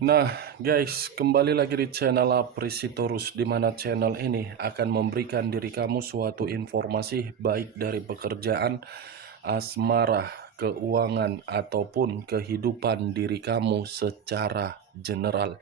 Nah, guys, kembali lagi di channel Aprisitorus, di mana channel ini akan memberikan diri kamu suatu informasi baik dari pekerjaan, asmara, keuangan, ataupun kehidupan diri kamu secara general.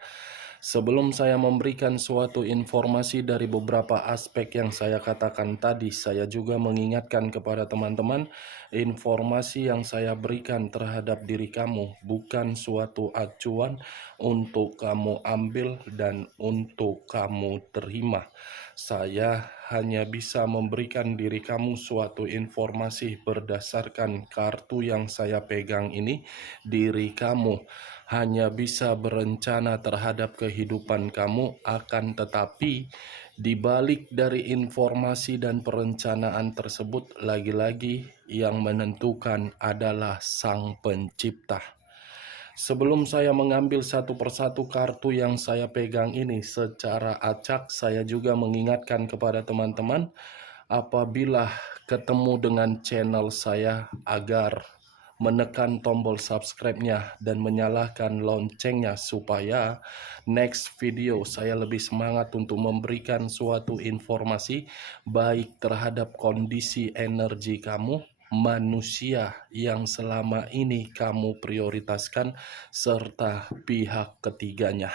Sebelum saya memberikan suatu informasi dari beberapa aspek yang saya katakan tadi, saya juga mengingatkan kepada teman-teman, informasi yang saya berikan terhadap diri kamu bukan suatu acuan untuk kamu ambil dan untuk kamu terima. Saya hanya bisa memberikan diri kamu suatu informasi berdasarkan kartu yang saya pegang ini. Diri kamu hanya bisa berencana terhadap kehidupan kamu, akan tetapi di balik dari informasi dan perencanaan tersebut, lagi-lagi yang menentukan adalah Sang Pencipta. Sebelum saya mengambil satu persatu kartu yang saya pegang ini secara acak, saya juga mengingatkan kepada teman-teman, apabila ketemu dengan channel saya, agar menekan tombol subscribe-nya dan menyalakan loncengnya supaya next video saya lebih semangat untuk memberikan suatu informasi baik terhadap kondisi energi kamu, manusia yang selama ini kamu prioritaskan, serta pihak ketiganya.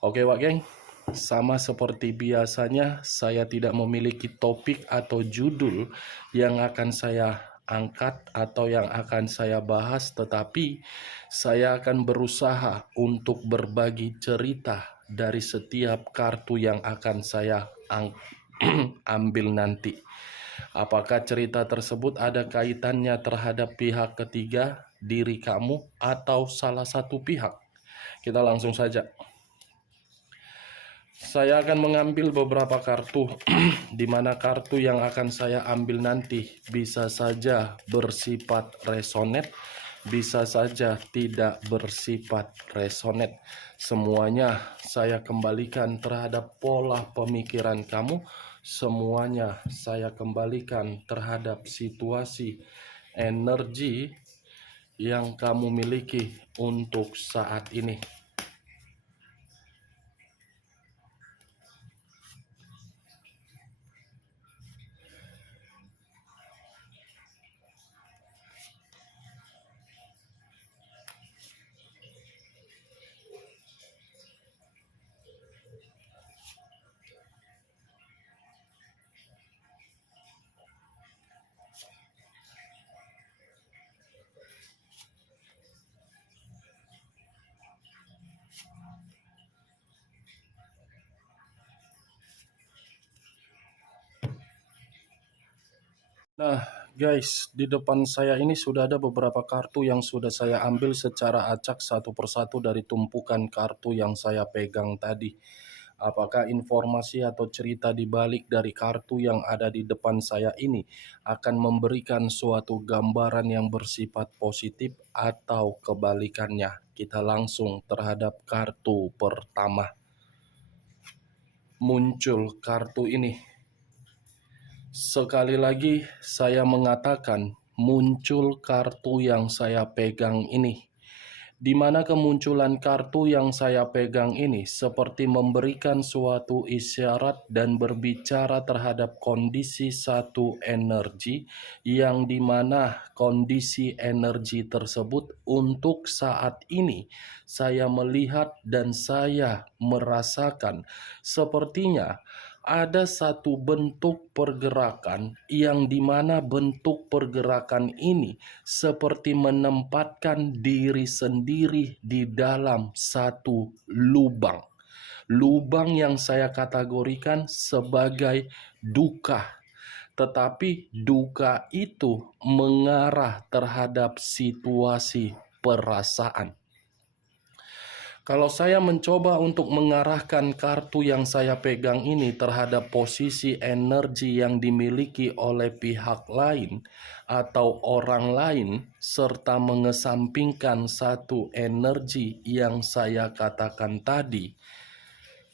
Oke Wak Geng, sama seperti biasanya saya tidak memiliki topik atau judul yang akan saya angkat atau yang akan saya bahas, tetapi saya akan berusaha untuk berbagi cerita dari setiap kartu yang akan saya ambil nanti. Apakah cerita tersebut ada kaitannya terhadap pihak ketiga, diri kamu, atau salah satu pihak? Kita langsung saja. Saya akan mengambil beberapa kartu, di mana kartu yang akan saya ambil nanti bisa saja bersifat resonate, bisa saja tidak bersifat resonate. Semuanya saya kembalikan terhadap pola pemikiran kamu, semuanya saya kembalikan terhadap situasi energi yang kamu miliki untuk saat ini. Nah, guys, di depan saya ini sudah ada beberapa kartu yang sudah saya ambil secara acak satu persatu dari tumpukan kartu yang saya pegang tadi. Apakah informasi atau cerita di balik dari kartu yang ada di depan saya ini akan memberikan suatu gambaran yang bersifat positif atau kebalikannya? Kita langsung terhadap kartu pertama. Muncul kartu ini. Sekali lagi saya mengatakan, muncul kartu yang saya pegang ini. Di mana kemunculan kartu yang saya pegang ini seperti memberikan suatu isyarat dan berbicara terhadap kondisi satu energi, yang dimana kondisi energi tersebut untuk saat ini saya melihat dan saya merasakan sepertinya ada satu bentuk pergerakan, yang dimana bentuk pergerakan ini seperti menempatkan diri sendiri di dalam satu lubang. Lubang yang saya kategorikan sebagai duka. Tetapi duka itu mengarah terhadap situasi perasaan. Kalau saya mencoba untuk mengarahkan kartu yang saya pegang ini terhadap posisi energi yang dimiliki oleh pihak lain atau orang lain, serta mengesampingkan satu energi yang saya katakan tadi,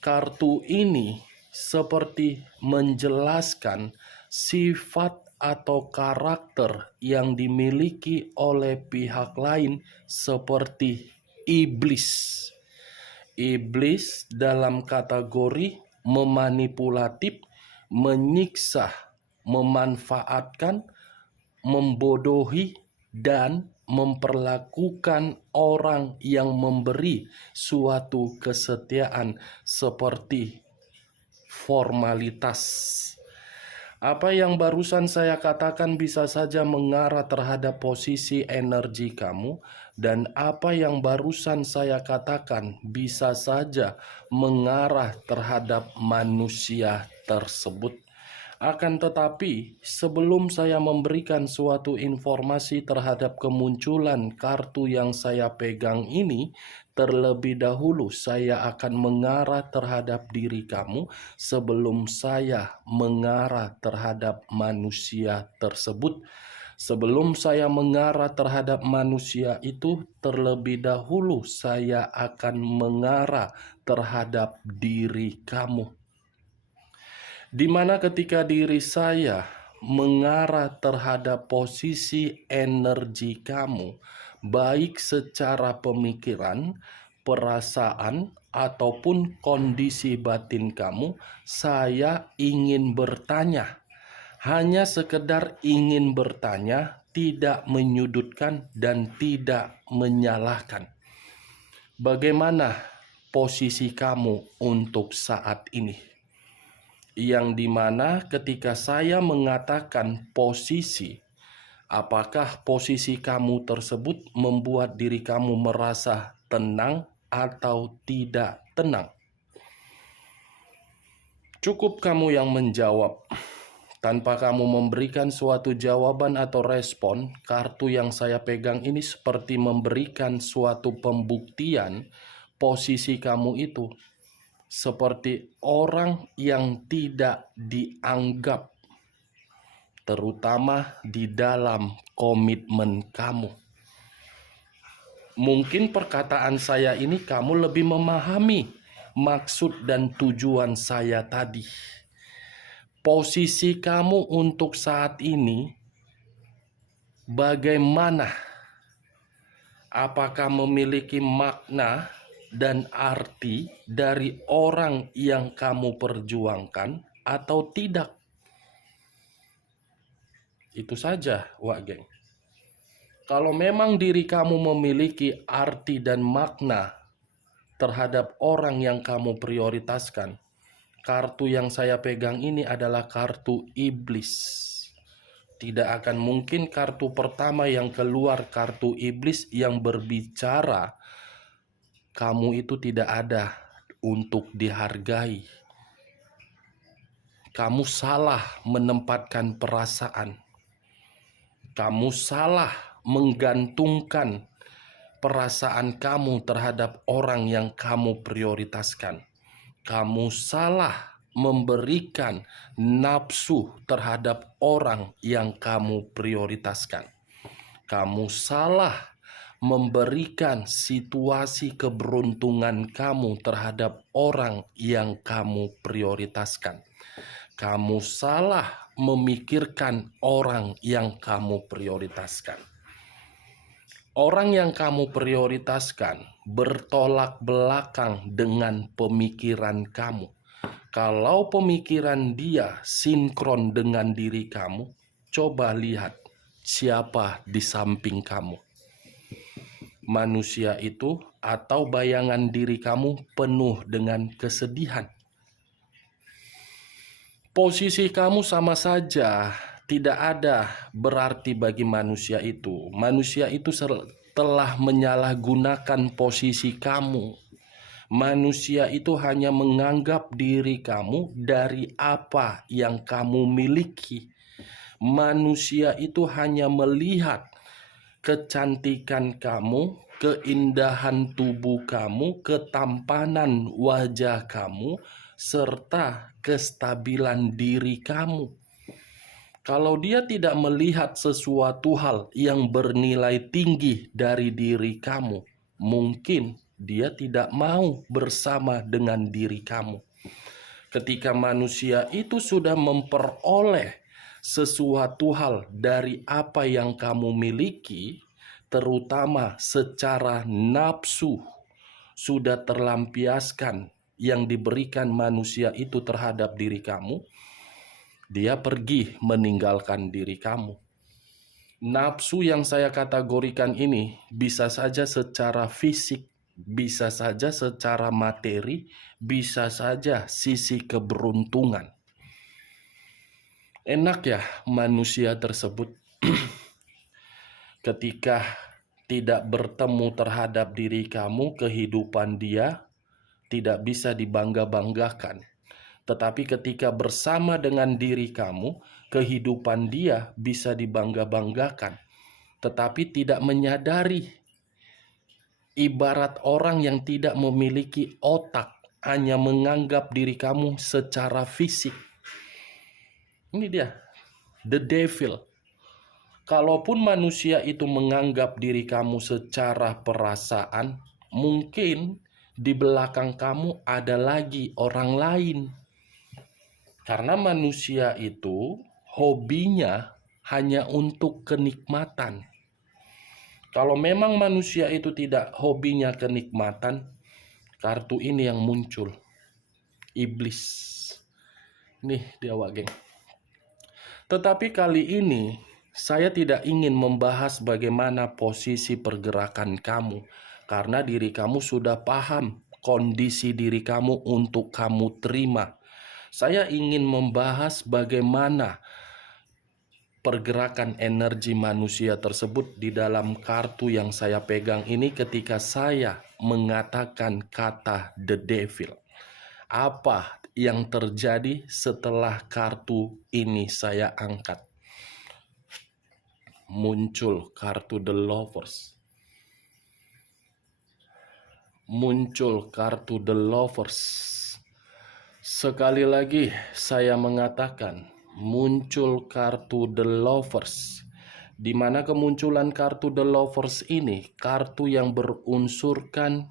kartu ini seperti menjelaskan sifat atau karakter yang dimiliki oleh pihak lain seperti iblis. Iblis dalam kategori memanipulatif, menyiksa, memanfaatkan, membodohi, dan memperlakukan orang yang memberi suatu kesetiaan seperti formalitas. Apa yang barusan saya katakan bisa saja mengarah terhadap posisi energi kamu, dan apa yang barusan saya katakan bisa saja mengarah terhadap manusia tersebut. Akan tetapi, sebelum saya memberikan suatu informasi terhadap kemunculan kartu yang saya pegang ini, terlebih dahulu saya akan mengarah terhadap diri kamu sebelum saya mengarah terhadap manusia tersebut. Sebelum saya mengarah terhadap manusia itu, terlebih dahulu saya akan mengarah terhadap diri kamu. Di mana ketika diri saya mengarah terhadap posisi energi kamu, baik secara pemikiran, perasaan, ataupun kondisi batin kamu, saya ingin bertanya. Hanya sekedar ingin bertanya, tidak menyudutkan dan tidak menyalahkan. Bagaimana posisi kamu untuk saat ini? Yang dimana ketika saya mengatakan posisi, apakah posisi kamu tersebut membuat diri kamu merasa tenang atau tidak tenang? Cukup kamu yang menjawab. Tanpa kamu memberikan suatu jawaban atau respon, kartu yang saya pegang ini seperti memberikan suatu pembuktian posisi kamu itu seperti orang yang tidak dianggap, terutama di dalam komitmen kamu. Mungkin perkataan saya ini kamu lebih memahami maksud dan tujuan saya tadi. Posisi kamu untuk saat ini bagaimana? Apakah memiliki makna dan arti dari orang yang kamu perjuangkan atau tidak? Itu saja, Wak Geng. Kalau memang diri kamu memiliki arti dan makna terhadap orang yang kamu prioritaskan, kartu yang saya pegang ini adalah kartu iblis. Tidak akan mungkin kartu pertama yang keluar kartu iblis yang berbicara kamu itu tidak ada untuk dihargai. Kamu salah menempatkan perasaan. Kamu salah menggantungkan perasaan kamu terhadap orang yang kamu prioritaskan. Kamu salah memberikan nafsu terhadap orang yang kamu prioritaskan. Kamu salah memberikan situasi keberuntungan kamu terhadap orang yang kamu prioritaskan. Kamu salah memikirkan orang yang kamu prioritaskan. Orang yang kamu prioritaskan bertolak belakang dengan pemikiran kamu. Kalau pemikiran dia sinkron dengan diri kamu, coba lihat siapa di samping kamu. Manusia itu atau bayangan diri kamu penuh dengan kesedihan. Posisi kamu sama saja tidak ada berarti bagi manusia itu. Manusia itu telah menyalahgunakan posisi kamu. Manusia itu hanya menganggap diri kamu dari apa yang kamu miliki. Manusia itu hanya melihat kecantikan kamu, keindahan tubuh kamu, ketampanan wajah kamu, serta kestabilan diri kamu. Kalau dia tidak melihat sesuatu hal yang bernilai tinggi dari diri kamu, mungkin dia tidak mau bersama dengan diri kamu. Ketika manusia itu sudah memperoleh sesuatu hal dari apa yang kamu miliki, terutama secara nafsu, sudah terlampiaskan yang diberikan manusia itu terhadap diri kamu, dia pergi meninggalkan diri kamu. Nafsu yang saya kategorikan ini bisa saja secara fisik, bisa saja secara materi, bisa saja sisi keberuntungan. Enak ya manusia tersebut ketika tidak bertemu terhadap diri kamu, kehidupan dia tidak bisa dibangga-banggakan. Tetapi ketika bersama dengan diri kamu, kehidupan dia bisa dibangga-banggakan. Tetapi tidak menyadari, ibarat orang yang tidak memiliki otak, hanya menganggap diri kamu secara fisik. Ini dia, the devil. Kalaupun manusia itu menganggap diri kamu secara perasaan, mungkin di belakang kamu ada lagi orang lain. Karena manusia itu hobinya hanya untuk kenikmatan. Kalau memang manusia itu tidak hobinya kenikmatan, kartu ini yang muncul. Iblis. Nih dia geng. Tetapi kali ini saya tidak ingin membahas bagaimana posisi pergerakan kamu. Karena diri kamu sudah paham kondisi diri kamu untuk kamu terima. Saya ingin membahas bagaimana pergerakan energi manusia tersebut di dalam kartu yang saya pegang ini ketika saya mengatakan kata the devil. Apa yang terjadi setelah kartu ini saya angkat? Muncul kartu the lovers. Muncul kartu the lovers. Sekali lagi saya mengatakan muncul kartu the lovers, di mana kemunculan kartu the lovers ini kartu yang berunsurkan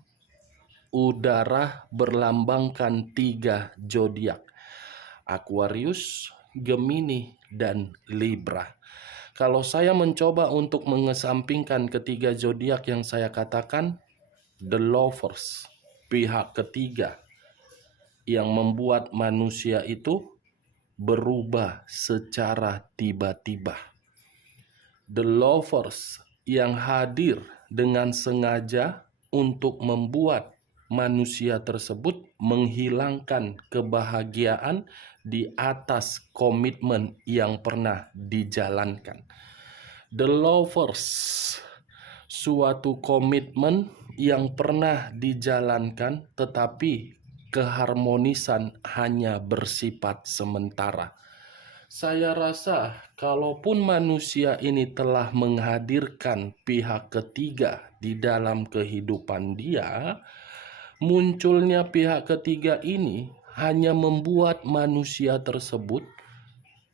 udara, berlambangkan 3 zodiak: Aquarius, Gemini, dan Libra. Kalau saya mencoba untuk mengesampingkan ketiga zodiak yang saya katakan, the lovers, pihak ketiga yang membuat manusia itu berubah secara tiba-tiba. The lovers yang hadir dengan sengaja untuk membuat manusia tersebut menghilangkan kebahagiaan di atas komitmen yang pernah dijalankan. The lovers, suatu komitmen yang pernah dijalankan tetapi keharmonisan hanya bersifat sementara. Saya rasa kalaupun manusia ini telah menghadirkan pihak ketiga di dalam kehidupan dia, munculnya pihak ketiga ini hanya membuat manusia tersebut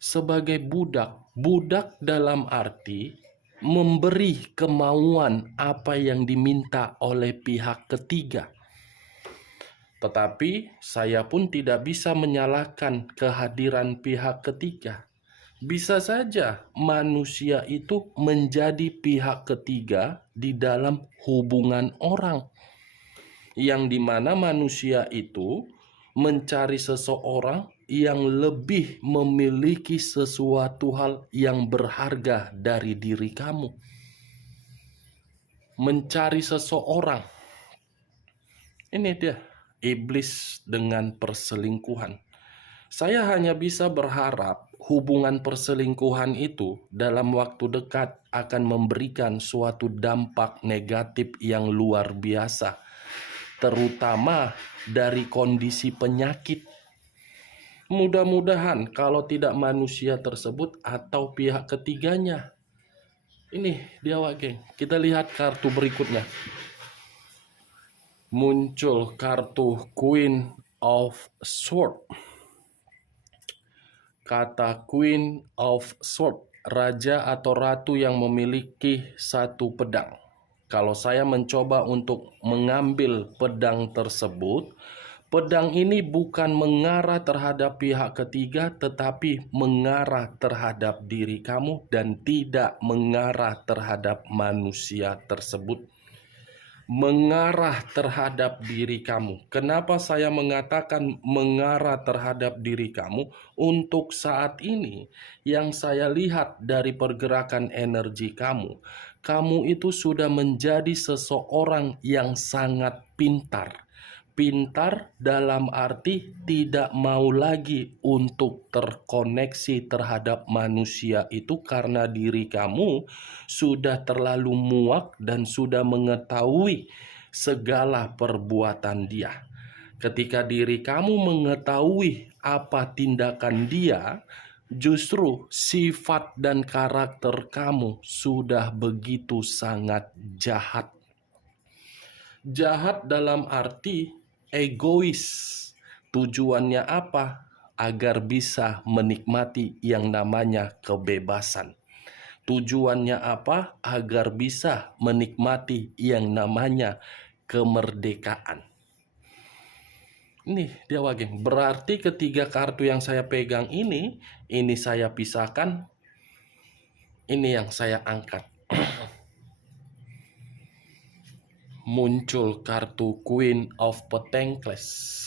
sebagai budak. Budak dalam arti memberi kemauan apa yang diminta oleh pihak ketiga. Tetapi saya pun tidak bisa menyalahkan kehadiran pihak ketiga. Bisa saja manusia itu menjadi pihak ketiga di dalam hubungan orang, yang dimana manusia itu mencari seseorang yang lebih memiliki sesuatu hal yang berharga dari diri kamu. Mencari seseorang. Ini dia. Iblis dengan perselingkuhan. Saya hanya bisa berharap hubungan perselingkuhan itu dalam waktu dekat akan memberikan suatu dampak negatif yang luar biasa, terutama dari kondisi penyakit. Mudah-mudahan kalau tidak manusia tersebut atau pihak ketiganya. Ini dia geng. Kita lihat kartu berikutnya. Muncul kartu Queen of Swords. Kata Queen of Swords, raja atau ratu yang memiliki satu pedang. Kalau saya mencoba untuk mengambil pedang tersebut, pedang ini bukan mengarah terhadap pihak ketiga, tetapi mengarah terhadap diri kamu dan tidak mengarah terhadap manusia tersebut. mengarah terhadap diri kamu. Kenapa saya mengatakan mengarah terhadap diri kamu? Untuk saat ini, yang saya lihat dari pergerakan energi kamu, kamu itu sudah menjadi seseorang yang sangat pintar. Pintar dalam arti tidak mau lagi untuk terkoneksi terhadap manusia itu karena diri kamu sudah terlalu muak dan sudah mengetahui segala perbuatan dia. Ketika diri kamu mengetahui apa tindakan dia, justru sifat dan karakter kamu sudah begitu sangat jahat. Jahat dalam arti egois. Tujuannya apa? Agar bisa menikmati yang namanya kebebasan. Tujuannya apa? Agar bisa menikmati yang namanya kemerdekaan. Ini dia Wageng. Berarti ketiga kartu yang saya pegang ini saya pisahkan, ini yang saya angkat. Muncul kartu Queen of Pentacles.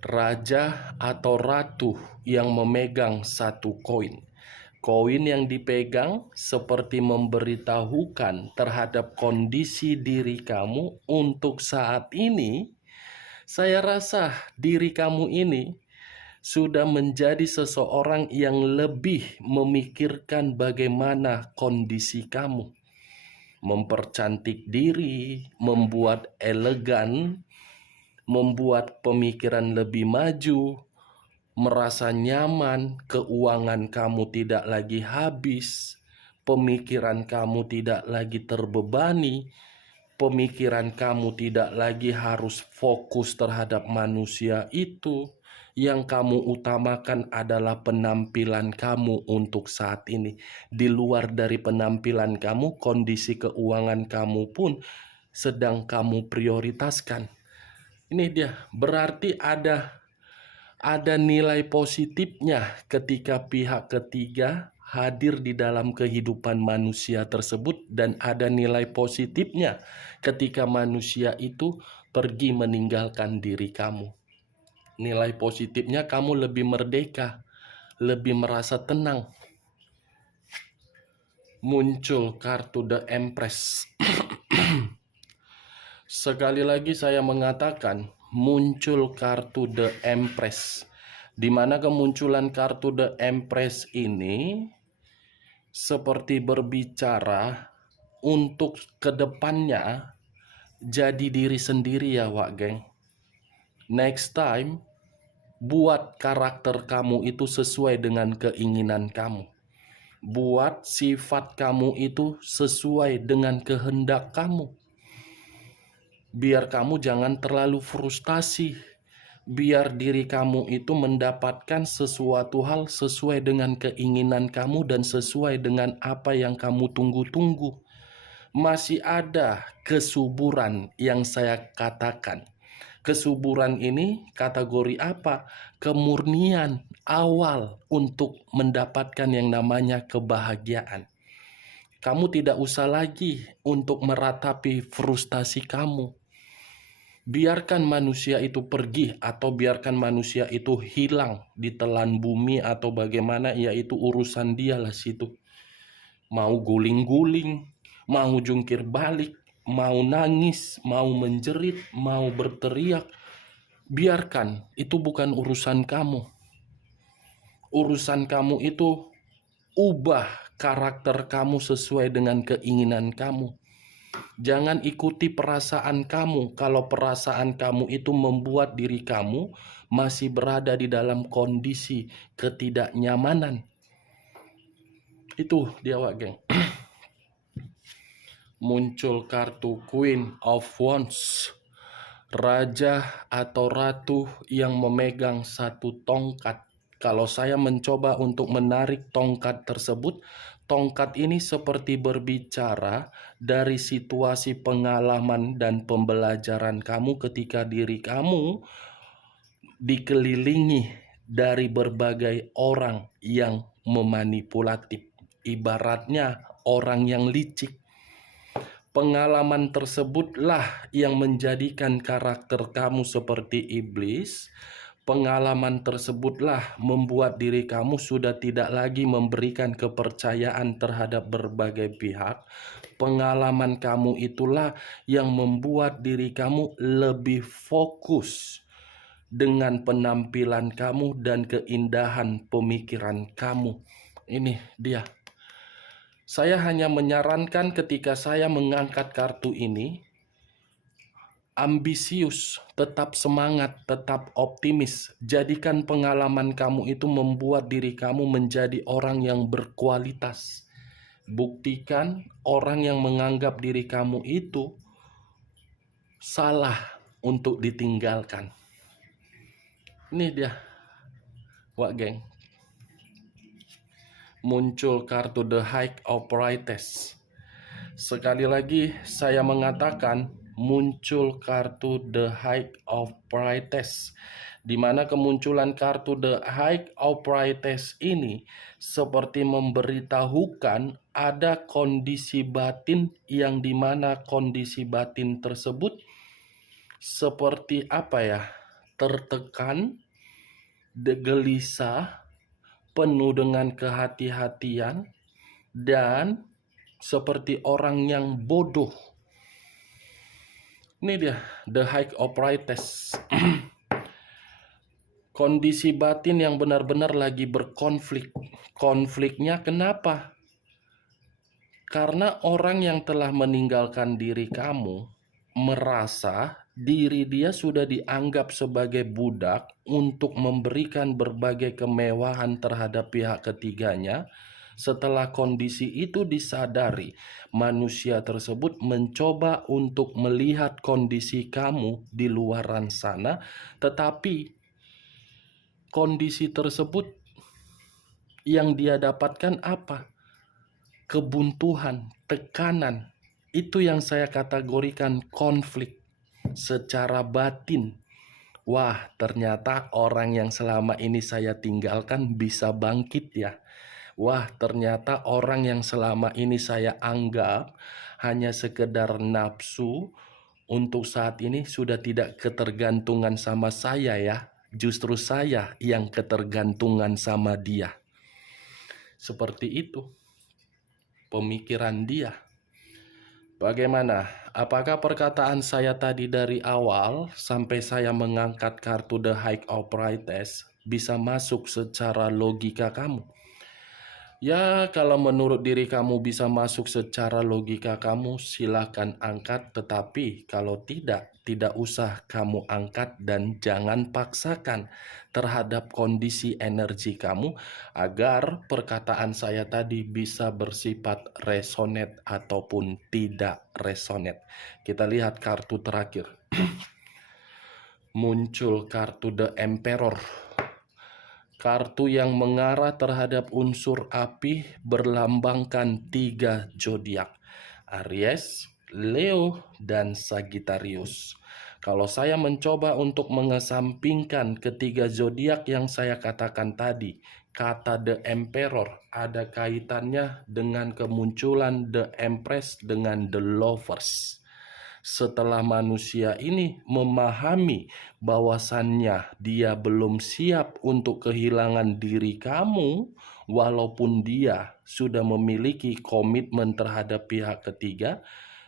Raja atau ratu yang memegang satu koin. Koin yang dipegang seperti memberitahukan terhadap kondisi diri kamu untuk saat ini. Saya rasa diri kamu ini sudah menjadi seseorang yang lebih memikirkan bagaimana kondisi kamu. Mempercantik diri, membuat elegan, membuat pemikiran lebih maju, merasa nyaman, keuangan kamu tidak lagi habis, pemikiran kamu tidak lagi terbebani, pemikiran kamu tidak lagi harus fokus terhadap manusia itu. Yang kamu utamakan adalah penampilan kamu untuk saat ini. Di luar dari penampilan kamu, kondisi keuangan kamu pun sedang kamu prioritaskan. Ini dia, berarti ada nilai positifnya ketika pihak ketiga hadir di dalam kehidupan manusia tersebut, dan ada nilai positifnya ketika manusia itu pergi meninggalkan diri kamu. Nilai positifnya kamu lebih merdeka, lebih merasa tenang. Muncul kartu The Empress. Sekali lagi saya mengatakan, muncul kartu The Empress. Di mana kemunculan kartu The Empress ini seperti berbicara untuk kedepannya jadi diri sendiri ya Wak Geng. Next time, buat karakter kamu itu sesuai dengan keinginan kamu. Buat sifat kamu itu sesuai dengan kehendak kamu. Biar kamu jangan terlalu frustasi. Biar diri kamu itu mendapatkan sesuatu hal sesuai dengan keinginan kamu dan sesuai dengan apa yang kamu tunggu-tunggu. Masih ada kesuburan yang saya katakan. Kesuburan ini kategori apa? Kemurnian awal untuk mendapatkan yang namanya kebahagiaan. Kamu tidak usah lagi untuk meratapi frustasi kamu. Biarkan manusia itu pergi atau biarkan manusia itu hilang di telan bumi atau bagaimana, yaitu urusan dia lah situ. Mau guling-guling, mau jungkir balik, mau nangis, mau menjerit, mau berteriak, biarkan, itu bukan urusan kamu. Urusan kamu itu ubah karakter kamu sesuai dengan keinginan kamu. Jangan ikuti perasaan kamu kalau perasaan kamu itu membuat diri kamu masih berada di dalam kondisi ketidaknyamanan. Itu dia Wak Geng. Muncul kartu Queen of Wands. Raja atau ratu yang memegang satu tongkat. Kalau saya mencoba untuk menarik tongkat tersebut, tongkat ini seperti berbicara dari situasi pengalaman dan pembelajaran kamu ketika diri kamu dikelilingi dari berbagai orang yang memanipulatif. Ibaratnya orang yang licik. Pengalaman tersebutlah yang menjadikan karakter kamu seperti iblis. Pengalaman tersebutlah membuat diri kamu sudah tidak lagi memberikan kepercayaan terhadap berbagai pihak. Pengalaman kamu itulah yang membuat diri kamu lebih fokus dengan penampilan kamu dan keindahan pemikiran kamu. Ini dia. Saya hanya menyarankan ketika saya mengangkat kartu ini, ambisius, tetap semangat, tetap optimis. Jadikan pengalaman kamu itu membuat diri kamu menjadi orang yang berkualitas. Buktikan orang yang menganggap diri kamu itu salah untuk ditinggalkan. Ini dia, Wak geng. Muncul kartu The High of Priestess. Sekali lagi saya mengatakan muncul kartu The High of Priestess, di mana kemunculan kartu The High of Priestess ini seperti memberitahukan ada kondisi batin yang dimana kondisi batin tersebut seperti apa ya, tertekan, gelisah, penuh dengan kehati-hatian, dan seperti orang yang bodoh. Ini dia, The High of Priestess. Kondisi batin yang benar-benar lagi berkonflik. Konfliknya kenapa? Karena orang yang telah meninggalkan diri kamu merasa diri dia sudah dianggap sebagai budak untuk memberikan berbagai kemewahan terhadap pihak ketiganya. Setelah kondisi itu disadari, manusia tersebut mencoba untuk melihat kondisi kamu di luaran sana, tetapi kondisi tersebut yang dia dapatkan apa? Kebuntuan, tekanan. Itu yang saya kategorikan konflik secara batin. Wah, ternyata orang yang selama ini saya tinggalkan bisa bangkit ya. Wah, ternyata orang yang selama ini saya anggap hanya sekedar nafsu, untuk saat ini sudah tidak ketergantungan sama saya ya. Justru saya yang ketergantungan sama dia. Seperti itu pemikiran dia. Bagaimana? Apakah perkataan saya tadi dari awal sampai saya mengangkat kartu The High of Priestess bisa masuk secara logika kamu? Ya, kalau menurut diri kamu bisa masuk secara logika kamu, silakan angkat. Tetapi kalau tidak usah kamu angkat dan jangan paksakan terhadap kondisi energi kamu agar perkataan saya tadi bisa bersifat resonate ataupun tidak resonate. Kita lihat kartu terakhir. Muncul kartu The Emperor. Kartu yang mengarah terhadap unsur api berlambangkan 3 zodiak, Aries, Leo, dan Sagittarius. Kalau saya mencoba untuk mengesampingkan ketiga zodiak yang saya katakan tadi, kata The Emperor ada kaitannya dengan kemunculan The Empress dengan The Lovers. Setelah manusia ini memahami bahwasannya dia belum siap untuk kehilangan diri kamu, walaupun dia sudah memiliki komitmen terhadap pihak ketiga,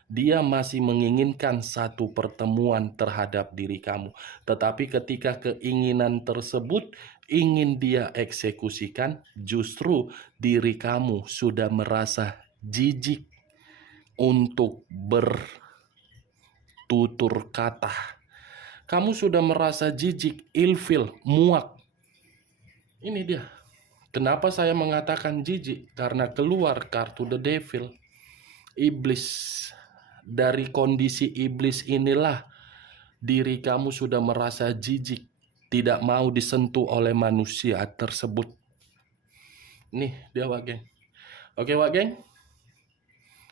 dia masih menginginkan satu pertemuan terhadap diri kamu. Tetapi ketika keinginan tersebut ingin dia eksekusikan, justru diri kamu sudah merasa jijik untuk tutur kata. Kamu sudah merasa jijik, ilfil, muak. Ini dia. Kenapa saya mengatakan jijik? Karena keluar kartu The Devil. Iblis. Dari kondisi iblis inilah diri kamu sudah merasa jijik, tidak mau disentuh oleh manusia tersebut. Nih dia, Wak geng. Oke, Wak geng.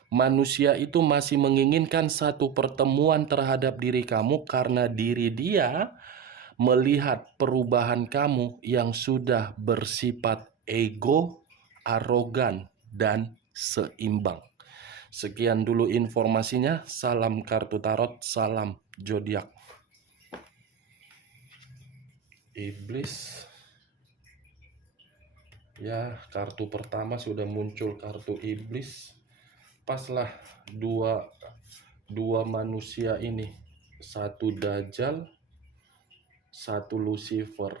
Manusia itu masih menginginkan satu pertemuan terhadap diri kamu karena diri dia melihat perubahan kamu yang sudah bersifat ego, arogan, dan seimbang. Sekian dulu informasinya. Salam kartu tarot, salam zodiak. Iblis. Ya, kartu pertama sudah muncul kartu iblis. Paslah dua manusia ini. Satu Dajjal, satu Lucifer.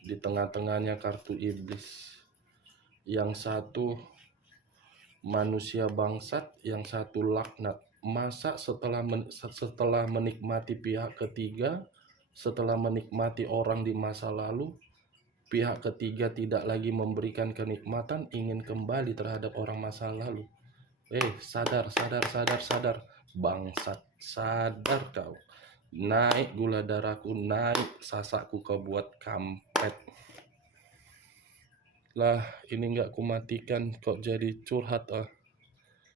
Di tengah-tengahnya kartu iblis. Yang satu manusia bangsat, yang satu laknat. Masa setelah menikmati pihak ketiga, setelah menikmati orang di masa lalu, pihak ketiga tidak lagi memberikan kenikmatan, ingin kembali terhadap orang masa lalu. Sadar, bangsat, sadar kau. Naik gula darahku, naik sasakku kau buat kampret. Lah, ini nggak kumatikan kok jadi curhat ah.